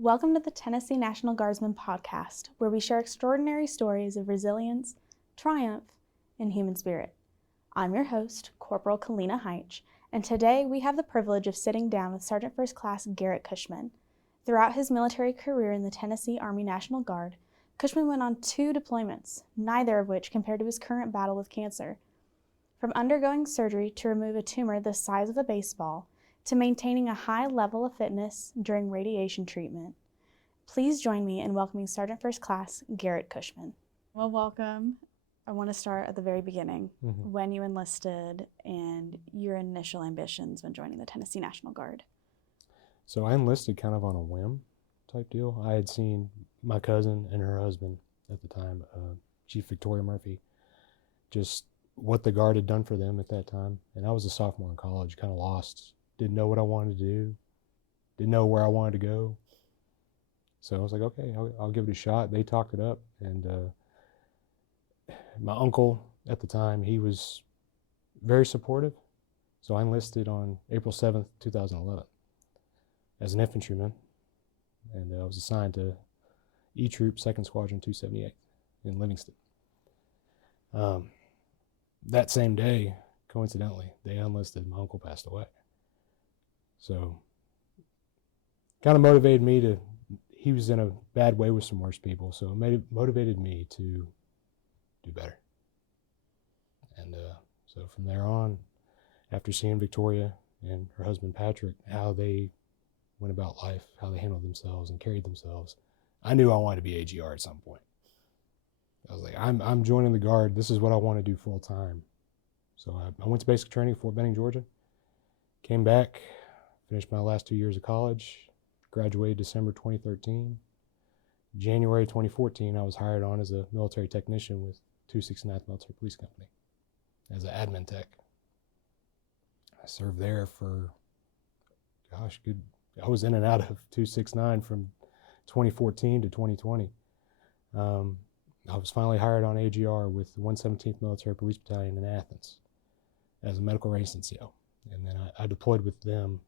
Welcome to the Tennessee National Guardsman podcast, where we share extraordinary stories of resilience, triumph, and human spirit. I'm your host, Corporal Kalina Hyche, and today we have the privilege of sitting down with Sergeant First Class Garrett Cushman. Throughout his military career in the Tennessee Army National Guard, Cushman went on 2 deployments, neither of which compared to his current battle with cancer. From undergoing surgery to remove a tumor the size of a baseball, to maintaining a high level of fitness during radiation treatment. Please join me in welcoming Sergeant First Class Garrett Cushman. Well, welcome. I want to start at the very beginning, when you enlisted and your initial ambitions when joining the Tennessee National Guard. So I enlisted kind of on a whim type deal. I had seen my cousin and her husband at the time, Chief Victoria Murphy, just what the Guard had done for them at that time. And I was a sophomore in college, kind of lost. Didn't know what I wanted to do. Didn't know where I wanted to go. So I was like, okay, I'll give it a shot. They talked it up. And my uncle at the time, he was very supportive. So I enlisted on April 7th, 2011 as an infantryman. And I was assigned to E Troop 2nd Squadron 278 in Livingston. That same day, coincidentally, they unlisted. My uncle passed away. So kind of motivated me to, he was in a bad way with some worse people, so it motivated me to do better. And so from there on, after seeing Victoria and her husband Patrick, how they went about life, how they handled themselves and carried themselves, I knew I wanted to be AGR at some point. I was like, I'm joining the Guard. This is what I want to do full time. So I went to basic training at Fort Benning, Georgia, came back, finished my last 2 years of college, graduated December 2013. January 2014, I was hired on as a military technician with 269th Military Police Company as an admin tech. I served there for, I was in and out of 269 from 2014 to 2020. I was finally hired on AGR with the 117th Military Police Battalion in Athens as a medical readiness NCO. And then I deployed with them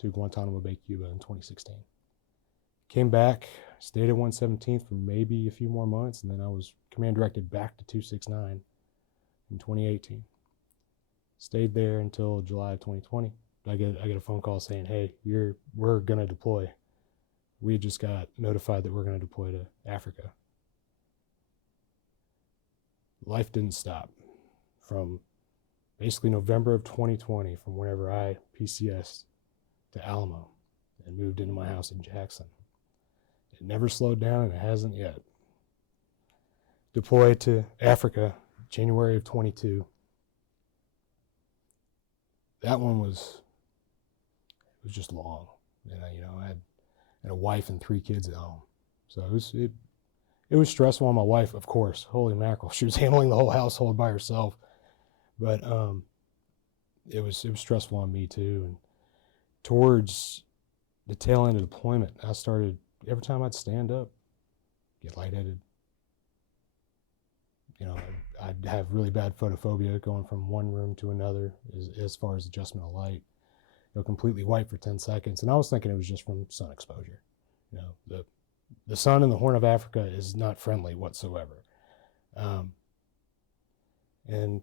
to Guantanamo Bay, Cuba in 2016. Came back, stayed at 117th for maybe a few more months, and then I was command directed back to 269 in 2018. Stayed there until July of 2020. I get a phone call saying, hey, we're gonna deploy. We just got notified that we're gonna deploy to Africa. Life didn't stop from basically November of 2020, from whenever I PCS'd to Alamo and moved into my house in Jackson. It never slowed down, and it hasn't yet. Deployed to Africa, January of 22. That one was just long. And I had a wife and 3 kids at home. So it was stressful on my wife, of course. Holy mackerel. She was handling the whole household by herself. But it was stressful on me too. And towards the tail end of deployment, I started, every time I'd stand up, get lightheaded. I'd have really bad photophobia going from one room to another as far as adjustment of light. Completely white for 10 seconds. And I was thinking it was just from sun exposure. The sun in the Horn of Africa is not friendly whatsoever. And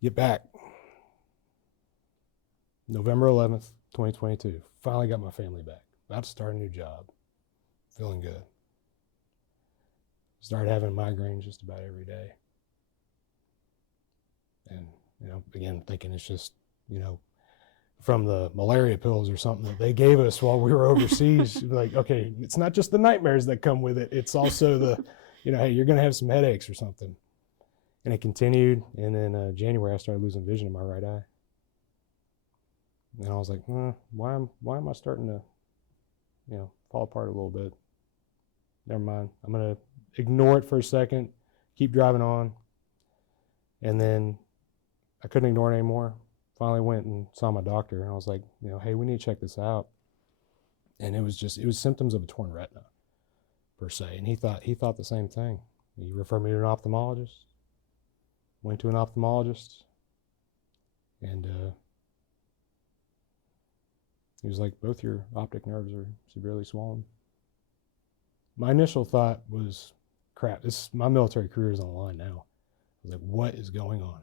get back. November 11th, 2022. Finally got my family back. About to start a new job. Feeling good. Started having migraines just about every day. And, again, thinking it's just, from the malaria pills or something that they gave us while we were overseas. Like, okay, it's not just the nightmares that come with it. It's also the, hey, you're going to have some headaches or something. And it continued. And then January, I started losing vision in my right eye. And I was like, why am I starting to, fall apart a little bit? Never mind. I'm going to ignore it for a second, keep driving on. And then I couldn't ignore it anymore. Finally went and saw my doctor, and I was like, hey, we need to check this out. And it was symptoms of a torn retina, per se. And he thought the same thing. He referred me to an ophthalmologist. Went to an ophthalmologist, and He was like, both your optic nerves are severely swollen. My initial thought was, crap, my military career is on the line now. I was like, what is going on?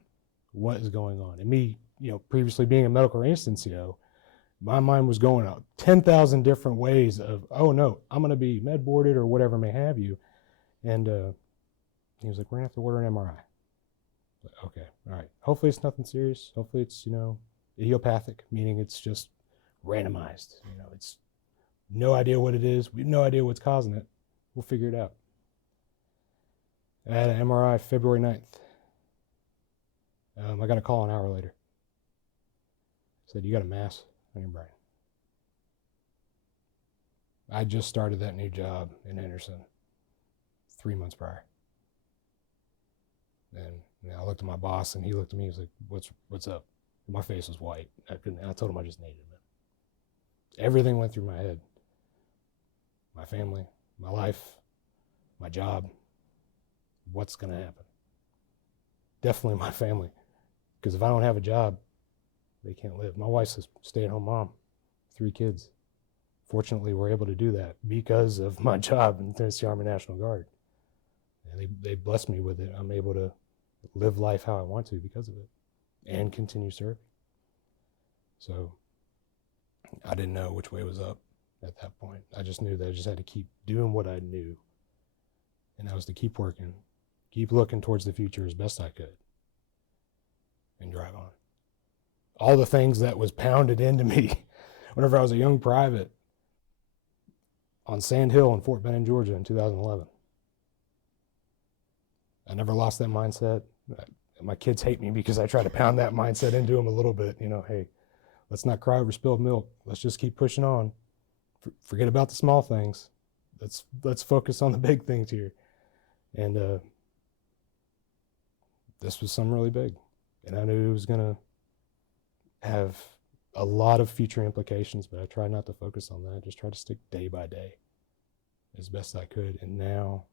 What is going on? And me, previously being a medical range NCO, my mind was going out 10,000 different ways of, oh no, I'm going to be med boarded or whatever may have you. And he was like, we're going to have to order an MRI. Like, okay, all right. Hopefully it's nothing serious. Hopefully it's, idiopathic, meaning it's just randomized. It's no idea what it is. We have no idea what's causing it. We'll figure it out. I had an MRI February 9th. I got a call an hour later. Said, you got a mass on your brain. I just started that new job in Henderson 3 months prior. And I looked at my boss, and he looked at me. He was like, "What's up?" And my face was white. I told him I just needed it. Everything went through my head. My family, my life, my job. What's going to happen? Definitely my family. Because if I don't have a job, they can't live. My wife's a stay-at-home mom, 3 kids. Fortunately, we're able to do that because of my job in the Tennessee Army National Guard. And they blessed me with it. I'm able to live life how I want to because of it and continue serving. So I didn't know which way was up at that point. I just knew that I just had to keep doing what I knew. And that was to keep working, keep looking towards the future as best I could, and drive on. All the things that was pounded into me whenever I was a young private on Sand Hill in Fort Benning, Georgia in 2011. I never lost that mindset. My kids hate me because I try to pound that mindset into them a little bit. Hey, let's not cry over spilled milk. Let's just keep pushing on. Forget about the small things. Let's focus on the big things here. And this was something really big. And I knew it was going to have a lot of future implications, but I tried not to focus on that. I just tried to stick day by day as best I could. And now,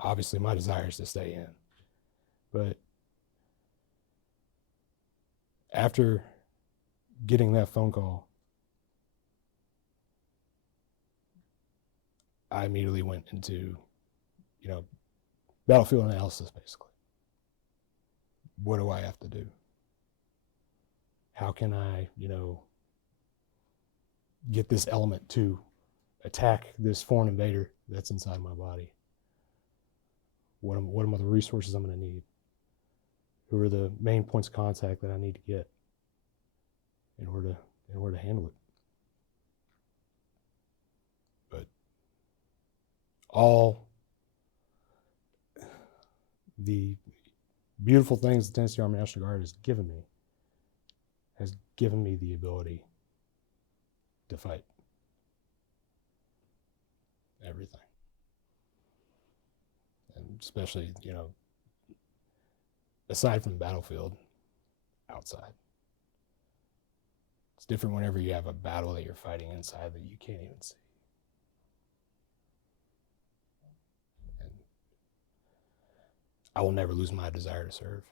obviously my desire is to stay in. But after getting that phone call, I immediately went into, battlefield analysis, basically. What do I have to do? How can I, get this element to attack this foreign invader that's inside my body? What are the resources I'm going to need? Who are the main points of contact that I need to get in order to handle it? But all the beautiful things the Tennessee Army National Guard has given me the ability to fight everything. And especially, aside from the battlefield, outside. It's different whenever you have a battle that you're fighting inside that you can't even see. And I will never lose my desire to serve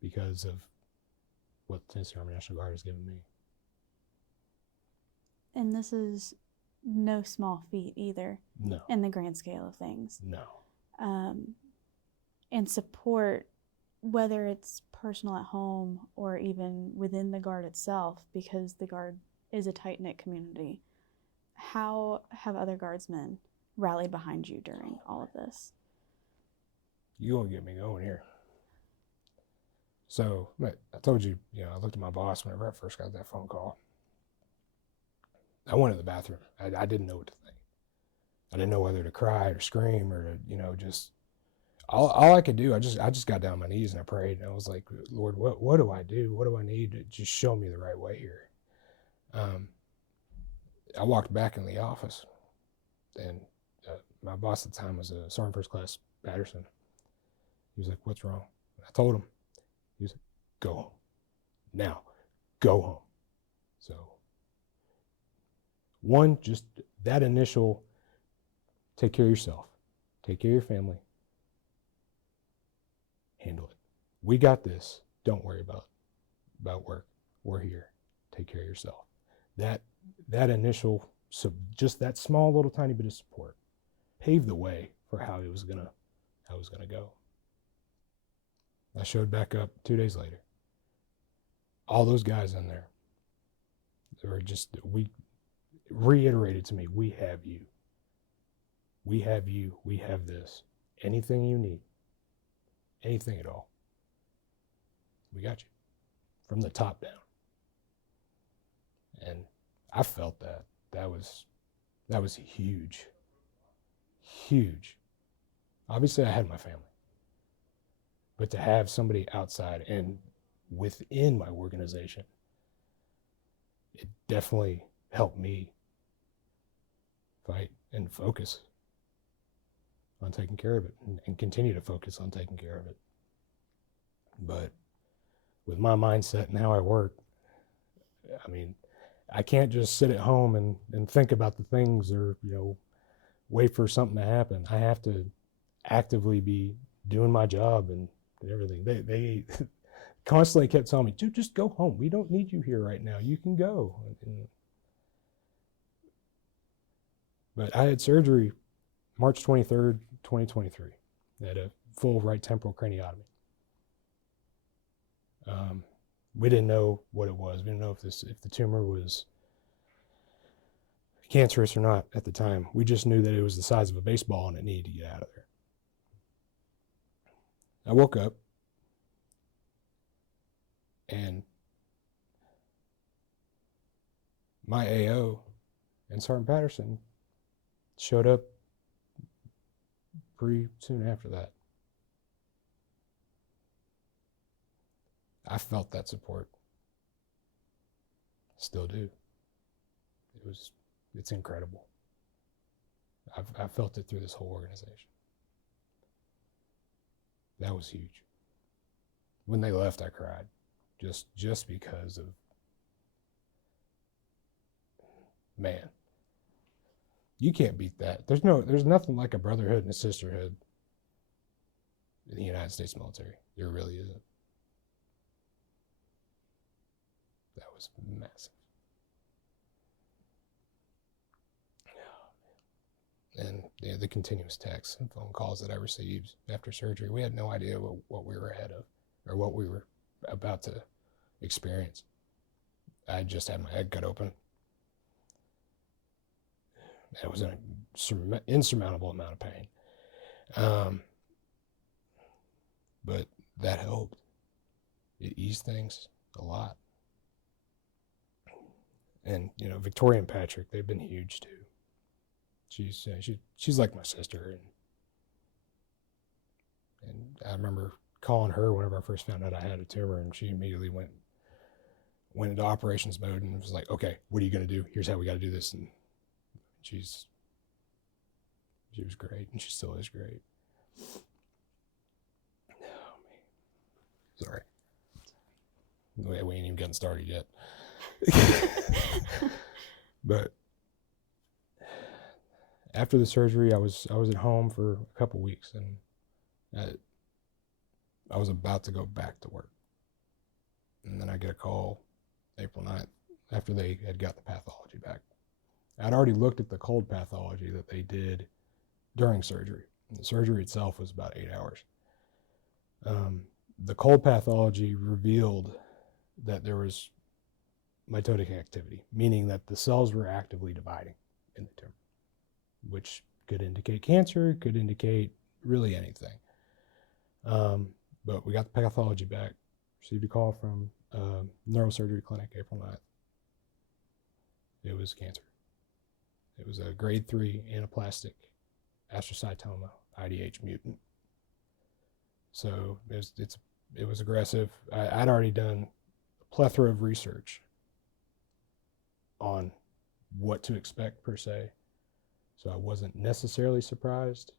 because of what the Tennessee Army National Guard has given me. And this is no small feat either. No. In the grand scale of things. No. And support, whether it's personal at home or even within the Guard itself, because the Guard is a tight-knit community. How have other Guardsmen rallied behind you during all of this? You're going to get me going here. So, I told you, I looked at my boss whenever I first got that phone call. I went to the bathroom. I didn't know what to think. I didn't know whether to cry or scream or to, just all I could do. I just got down on my knees and I prayed. And I was like, Lord, what do I do? What do I need to just show me the right way here? I walked back in the office, and my boss at the time was a Sergeant First Class Patterson. He was like, what's wrong? I told him. He was like, go home. Now, go home. So, one, just that initial, take care of yourself, take care of your family, handle it. We got this. Don't worry about work. we're here. Take care of yourself. That initial, so just that small little tiny bit of support paved the way for how it was gonna go. I showed back up 2 days later. All those guys in there, they were just, we reiterated to me, we have you. We have you. We have this. Anything you need, anything at all, we got you from the top down. And I felt that. That was huge. Huge. Obviously, I had my family. But to have somebody outside and within my organization, it definitely helped me fight and focus on taking care of it and continue to focus on taking care of it. But with my mindset and how I work, I mean, I can't just sit at home and think about the things or, wait for something to happen. I have to actively be doing my job and everything. They constantly kept telling me, dude, just go home. We don't need you here right now. You can go. But I had surgery March 23rd, 2023. I had a full right temporal craniotomy. We didn't know what it was. We didn't know if the tumor was cancerous or not at the time. We just knew that it was the size of a baseball and it needed to get out of there. I woke up and my AO and Sergeant Patterson showed up pretty soon after that. I felt that support. Still do. It's incredible. I've felt it through this whole organization. That was huge. When they left, I cried. Just because of, man, you can't beat that. There's nothing like a brotherhood and a sisterhood in the United States military. There really isn't. That was massive. And the continuous texts and phone calls that I received after surgery, we had no idea what we were ahead of or what we were about to experience. I just had my head cut open. It was an insurmountable amount of pain. But that helped. It eased things a lot. And, Victoria and Patrick, they've been huge too. She's like my sister, and I remember calling her whenever I first found out I had a tumor, and she immediately went into operations mode and was like, "Okay, what are you gonna do? Here's how we got to do this." And she was great, and she still is great. Oh man, sorry, we ain't even gotten started yet. But after the surgery, I was at home for a couple weeks, and I was about to go back to work. And then I get a call April 9th after they had got the pathology back. I'd already looked at the cold pathology that they did during surgery. The surgery itself was about 8 hours. The cold pathology revealed that there was mitotic activity, meaning that the cells were actively dividing in the tumor, which could indicate cancer, could indicate really anything. But we got the pathology back, received a call from neurosurgery clinic April 9th. It was cancer. It was a grade 3 anaplastic astrocytoma, IDH mutant. So it was aggressive. I'd already done a plethora of research on what to expect per se. So I wasn't necessarily surprised,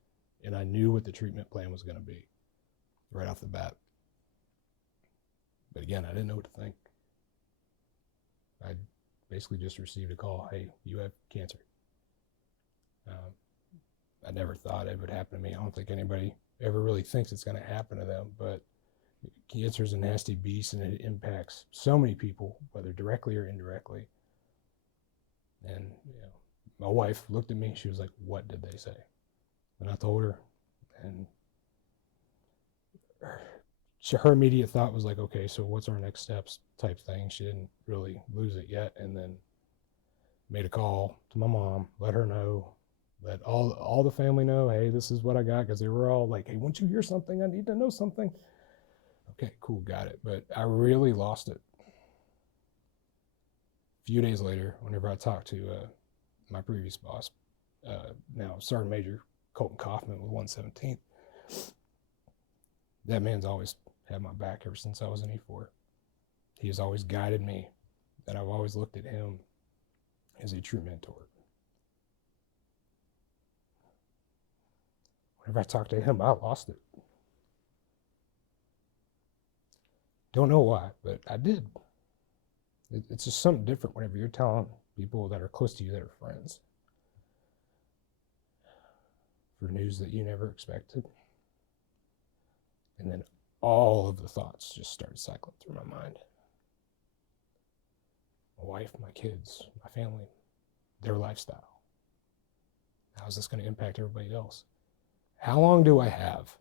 and I knew what the treatment plan was going to be right off the bat. But again, I didn't know what to think. I basically just received a call, "Hey, you have cancer." I never thought it would happen to me. I don't think anybody ever really thinks it's going to happen to them, but Cancer is a nasty beast, and it impacts so many people, whether directly or indirectly. And my wife looked at me. She was like, "What did they say?" And I told her, and her immediate thought was like, "Okay, so what's our next steps?" type thing. She didn't really lose it yet, and then made a call to my mom, let her know, let all the family know, "Hey, this is what I got," because they were all like, "Hey, once you hear something, I need to know something." Okay, cool, got it. But I really lost it. A few days later, whenever I talked to my previous boss, now Sergeant Major Colton Kaufman with 117th, that man's always had my back ever since I was in E4. He has always guided me, and I've always looked at him as a true mentor. Whenever I talked to him, I lost it. Don't know why, but I did. It's just something different whenever you're telling people that are close to you, that are friends, for news that you never expected. And then all of the thoughts just started cycling through my mind. My wife, my kids, my family, their lifestyle. How is this going to impact everybody else? How long do I have?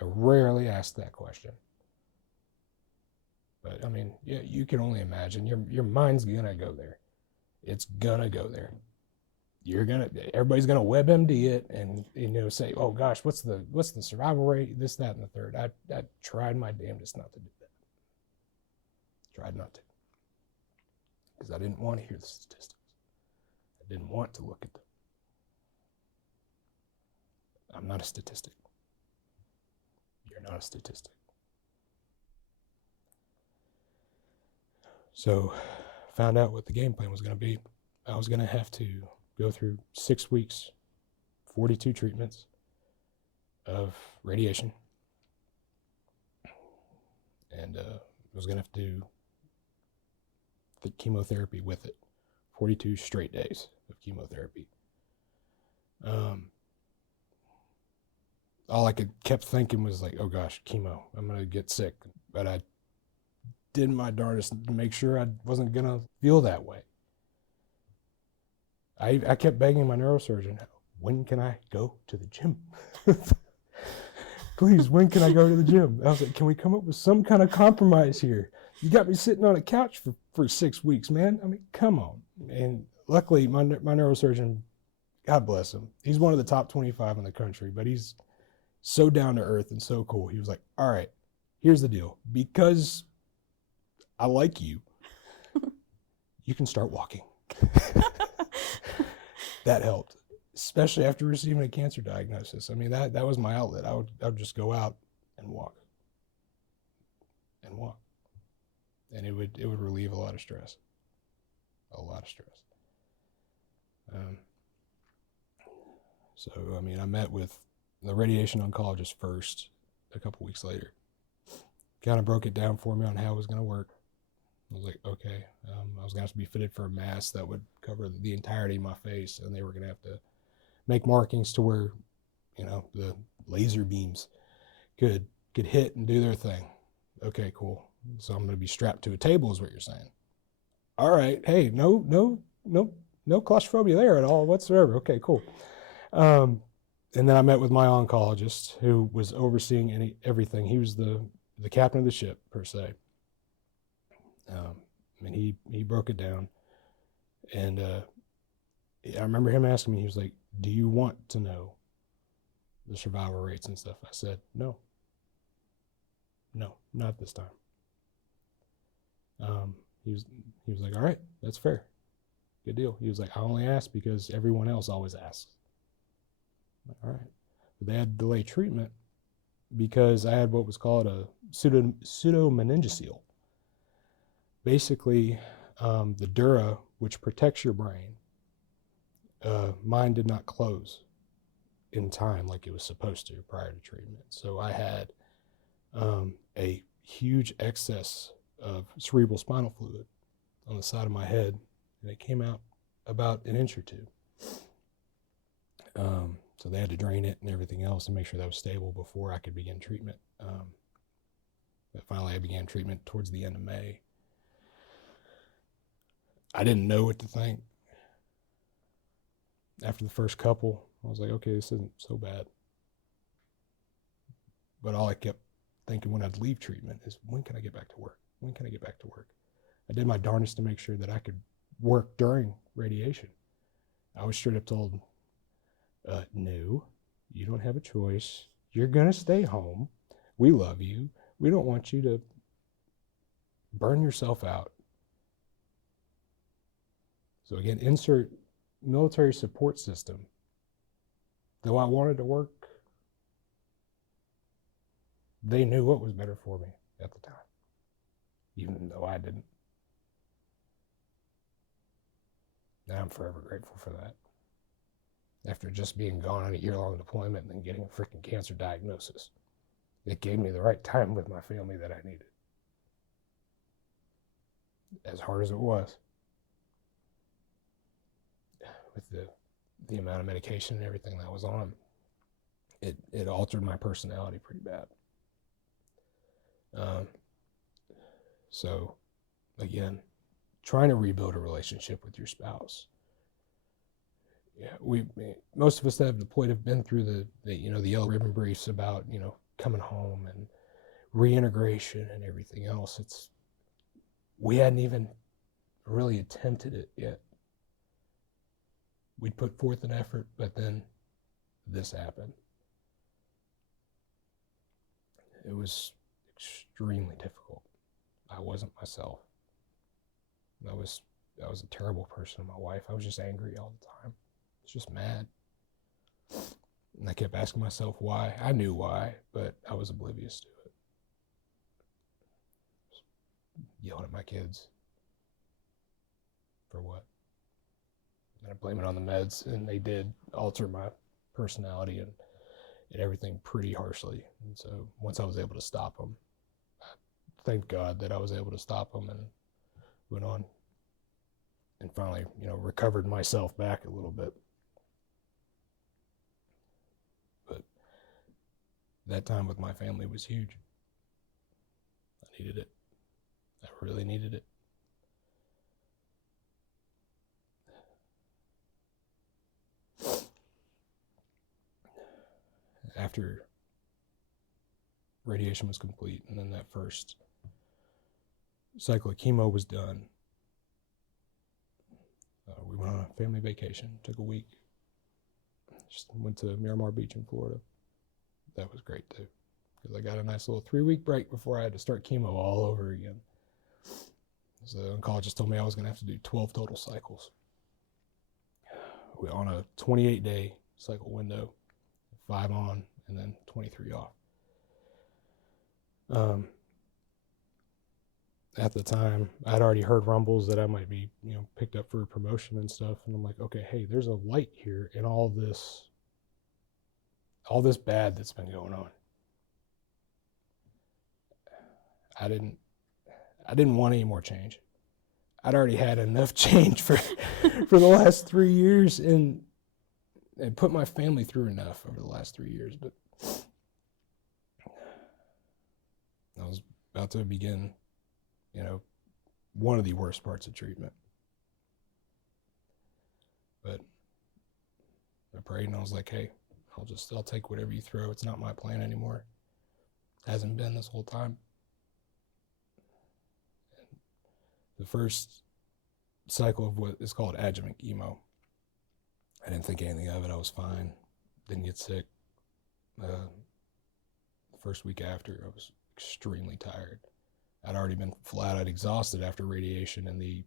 I rarely ask that question. But I mean, yeah, you can only imagine. Your mind's gonna go there. It's gonna go there. Everybody's gonna WebMD it and say, "Oh gosh, what's the survival rate? This, that, and the third." I tried my damnedest not to do that. Tried not to, because I didn't want to hear the statistics. I didn't want to look at them. I'm not a statistic. You're not a statistic. So, found out what the game plan was going to be. I was going to have to go through 6 weeks, 42 treatments of radiation, and I was going to have to do the chemotherapy with it. 42 straight days of chemotherapy. All I kept thinking was like, "Oh gosh, chemo, I'm going to get sick." But I did my darndest to make sure I wasn't going to feel that way. I kept begging my neurosurgeon, "When can I go to the gym? Please, when can I go to the gym?" I was like, "Can we come up with some kind of compromise here? You got me sitting on a couch for 6 weeks, man. I mean, come on." And luckily, my neurosurgeon, God bless him, he's one of the top 25 in the country, but he's so down to earth and so cool. He was like, "All right, here's the deal. Because I like you, you can start walking." That helped, especially after receiving a cancer diagnosis. I mean, that was my outlet. I would just go out and walk. And it would relieve a lot of stress. So, I mean, I met with the radiation oncologist first a couple weeks later. Kind of broke it down for me on how it was going to work. I was like, okay, I was going to have to be fitted for a mask that would cover the entirety of my face, and they were going to have to make markings to where, the laser beams could hit and do their thing. Okay, cool. So I'm going to be strapped to a table is what you're saying. All right. Hey, no claustrophobia there at all whatsoever. Okay, cool. And then I met with my oncologist, who was overseeing everything. He was the captain of the ship, per se. And he broke it down. And I remember him asking me, he was like, "Do you want to know the survival rates and stuff?" I said, No, not this time. He was like, "All right, that's fair. Good deal." He was like, "I only ask because everyone else always asks." All right. But they had to delay treatment because I had what was called a pseudomeningocele. Basically, the dura, which protects your brain, mine did not close in time like it was supposed to prior to treatment. So I had a huge excess of cerebral spinal fluid on the side of my head, and it came out about an inch or two. So they had to drain it and everything else and make sure that was stable before I could begin treatment. But finally, I began treatment towards the end of May. I didn't know what to think. After the first couple, I was like, okay, this isn't so bad. But all I kept thinking when I'd leave treatment is, when can I get back to work? When can I get back to work? I did my darndest to make sure that I could work during radiation. I was straight up told, no, you don't have a choice. You're going to stay home. We love you. We don't want you to burn yourself out. So again, insert military support system. Though I wanted to work, they knew what was better for me at the time, even though I didn't. And I'm forever grateful for that. After just being gone on a year-long deployment and then getting a freaking cancer diagnosis, it gave me the right time with my family that I needed. As hard as it was, with the amount of medication and everything that was on, it altered my personality pretty bad. So again, trying to rebuild a relationship with your spouse. Yeah, most of us that have deployed have been through the yellow ribbon briefs about, coming home and reintegration and everything else. We hadn't even really attempted it yet. We'd put forth an effort, but then this happened. It was extremely difficult. I wasn't myself. I was a terrible person to my wife. I was just angry all the time. I was just mad. And I kept asking myself why. I knew why, but I was oblivious to it. Yelling at my kids. For what? And I blame it on the meds, and they did alter my personality and everything pretty harshly. And so once I was able to stop them, thank God that I was able to stop them and went on and finally, recovered myself back a little bit. But that time with my family was huge. I needed it. I really needed it. After radiation was complete, and then that first cycle of chemo was done, we went on a family vacation. Took a week. Just went to Miramar Beach in Florida. That was great too, because I got a nice little 3-week break before I had to start chemo all over again. So the oncologist told me I was going to have to do 12 total cycles. We're on a 28-day cycle window, 5 on and then 23 off. At the time, I'd already heard rumbles that I might be, picked up for a promotion and stuff. And I'm like, okay, hey, there's a light here in all this bad that's been going on. I didn't want any more change. I'd already had enough change for the last 3 years and put my family through enough over the last 3 years. But I was about to begin, one of the worst parts of treatment. But I prayed and I was like, hey, I'll take whatever you throw. It's not my plan anymore. Hasn't been this whole time. And the first cycle of what is called adjuvant chemo, I didn't think anything of it. I was fine. Didn't get sick. The first week after, I was extremely tired. I'd already been flat out exhausted after radiation and the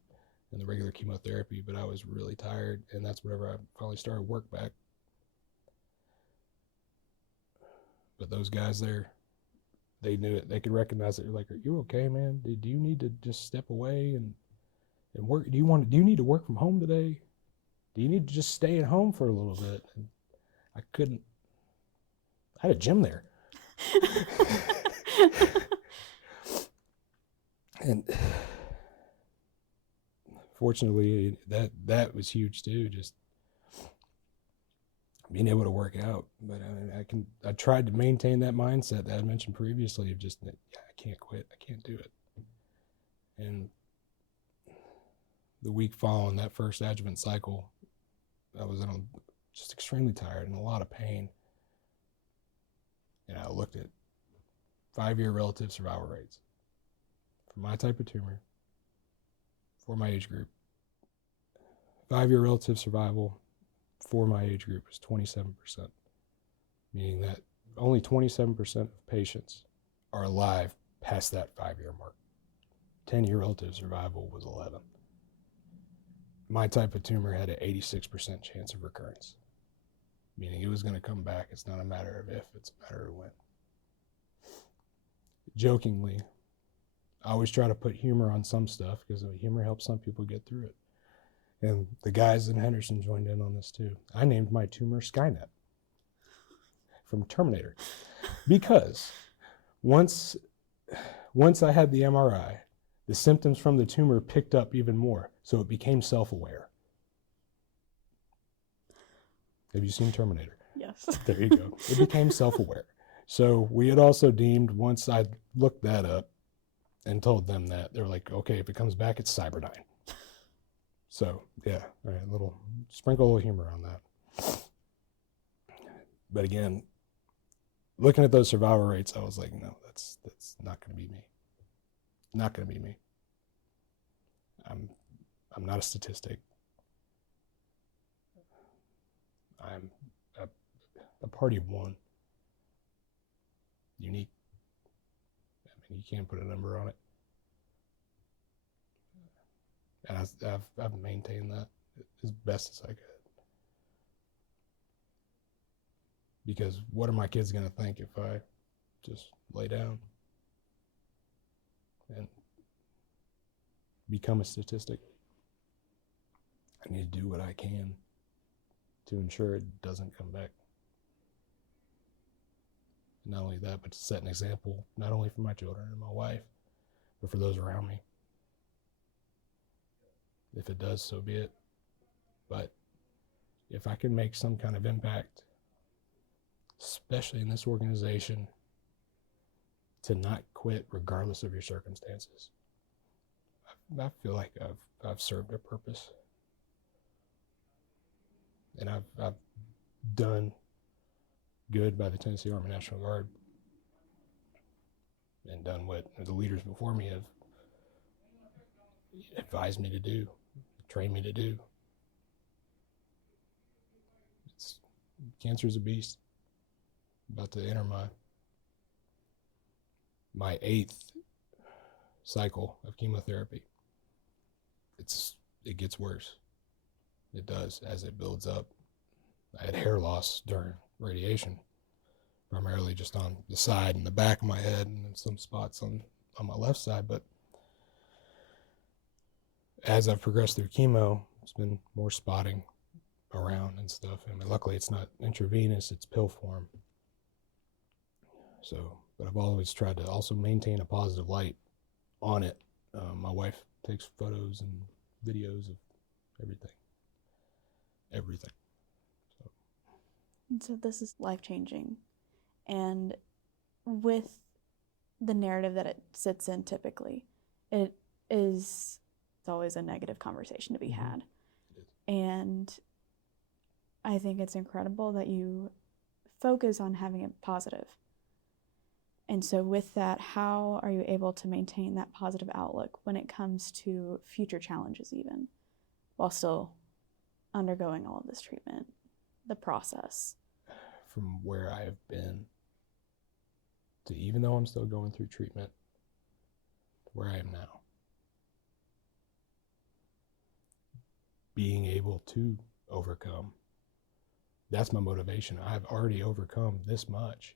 regular chemotherapy, but I was really tired, and that's whenever I finally started work back. But those guys there, they knew it. They could recognize it. They're like, "Are you okay, man? Do you need to just step away and work? Do you need to work from home today? Do you need to just stay at home for a little bit?" And I couldn't. I had a gym there. And fortunately, that was huge too. Just being able to work out. But I tried to maintain that mindset that I mentioned previously of just, I can't quit. I can't do it. And the week following that first adjuvant cycle, I was just extremely tired and a lot of pain. And I looked at 5-year relative survival rates for my type of tumor, for my age group. 5-year relative survival for my age group is 27%, meaning that only 27% of patients are alive past that 5-year mark. 10-year relative survival was 11. My type of tumor had an 86% chance of recurrence, meaning it was going to come back. It's not a matter of if, it's a matter of when. Jokingly, I always try to put humor on some stuff because humor helps some people get through it. And the guys in Henderson joined in on this too. I named my tumor Skynet from Terminator because once I had the MRI, the symptoms from the tumor picked up even more, so it became self-aware. Have you seen Terminator? Yes. There you go. It became self-aware. So we had also deemed, once I looked that up and told them that, they were like, okay, if it comes back, it's Cyberdyne. So, yeah, all right, sprinkle a little humor on that. But again, looking at those survival rates, I was like, no, that's not going to be me. Not going to be me. I'm not a statistic. I'm a party of one. Unique. I mean, you can't put a number on it. And I've maintained that as best as I could. Because what are my kids going to think if I just lay down and become a statistic? I need to do what I can to ensure it doesn't come back. And not only that, but to set an example, not only for my children and my wife, but for those around me. If it does, so be it. But if I can make some kind of impact, especially in this organization, to not quit regardless of your circumstances, I feel like I've served a purpose. And I've done good by the Tennessee Army National Guard and done what the leaders before me have advised me to do, trained me to do. Cancer is a beast. About to enter my 8th cycle of chemotherapy. It gets worse. It does as it builds up. I had hair loss during radiation, primarily just on the side and the back of my head and some spots on my left side. But as I've progressed through chemo, it's been more spotting around and stuff. I mean, luckily it's not intravenous, it's pill form. So, but I've always tried to also maintain a positive light on it. My wife takes photos and videos of everything. So this is life-changing. And with the narrative that it sits in typically, it's always a negative conversation to be had. And I think it's incredible that you focus on having it positive. And so with that, how are you able to maintain that positive outlook when it comes to future challenges even, while still undergoing all of this treatment, the process? From where I have been to, even though I'm still going through treatment, where I am now, being able to overcome, that's my motivation. I've already overcome this much.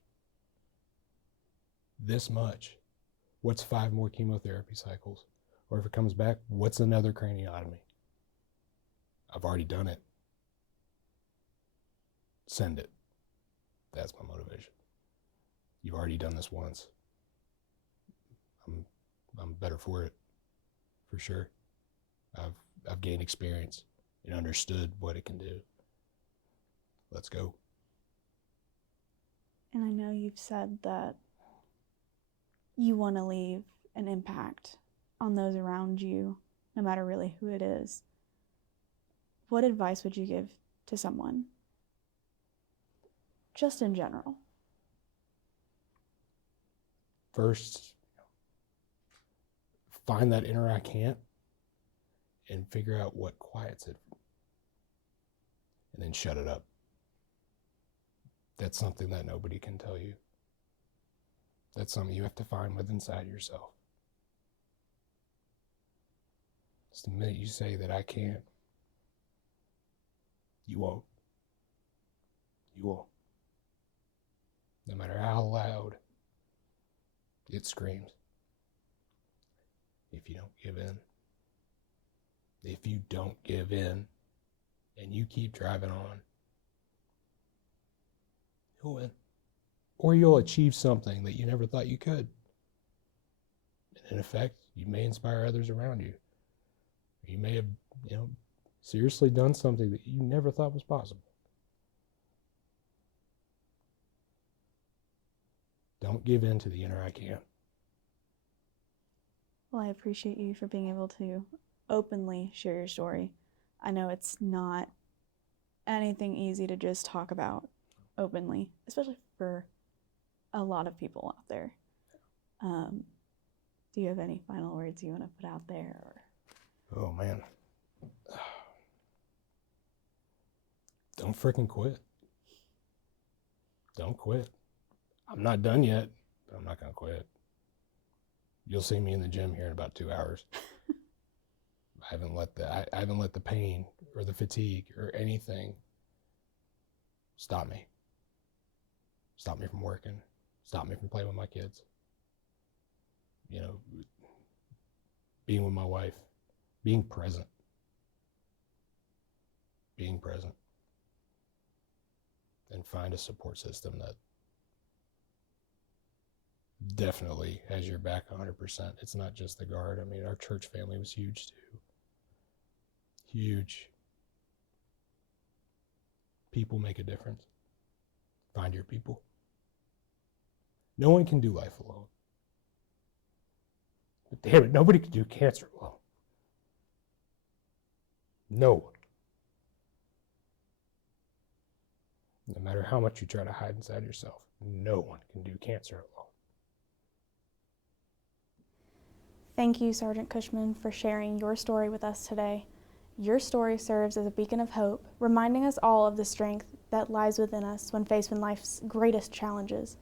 What's 5 more chemotherapy cycles? Or if it comes back, what's another craniotomy? I've already done it. Send it. That's my motivation. You've already done this once. I'm better for it, for sure. I've gained experience and understood what it can do. Let's go. And I know you've said that you want to leave an impact on those around you, no matter really who it is. What advice would you give to someone, just in general? First, find that inner I can't and figure out what quiets it. And then shut it up. That's something that nobody can tell you. That's something you have to find within inside yourself. It's the minute you say that I can't, you won't. You won't. No matter how loud it screams. If you don't give in. If you don't give in and you keep driving on, you'll win. Or you'll achieve something that you never thought you could. And in effect, you may inspire others around you. You may have, seriously done something that you never thought was possible. Don't give in to the inner I can't. Well, I appreciate you for being able to openly share your story. I know it's not anything easy to just talk about openly, especially for a lot of people out there. Do you have any final words you want to put out there? Oh, man. Don't freaking quit. Don't quit. I'm not done yet, but I'm not going to quit. You'll see me in the gym here in about 2 hours. I haven't let the pain or the fatigue or anything stop me. Stop me from working. Stop me from playing with my kids. Being with my wife. Being present. Being present. And find a support system that definitely has your back 100%. It's not just the Guard. I mean, our church family was huge too. Huge. People make a difference. Find your people. No one can do life alone. But damn it, nobody can do cancer alone. No one. No matter how much you try to hide inside yourself, no one can do cancer alone. Thank you, Sergeant Cushman, for sharing your story with us today. Your story serves as a beacon of hope, reminding us all of the strength that lies within us when faced with life's greatest challenges.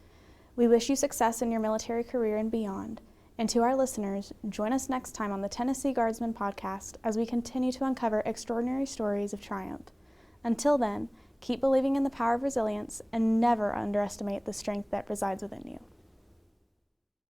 We wish you success in your military career and beyond. And to our listeners, join us next time on the Tennessee Guardsman podcast as we continue to uncover extraordinary stories of triumph. Until then, keep believing in the power of resilience and never underestimate the strength that resides within you.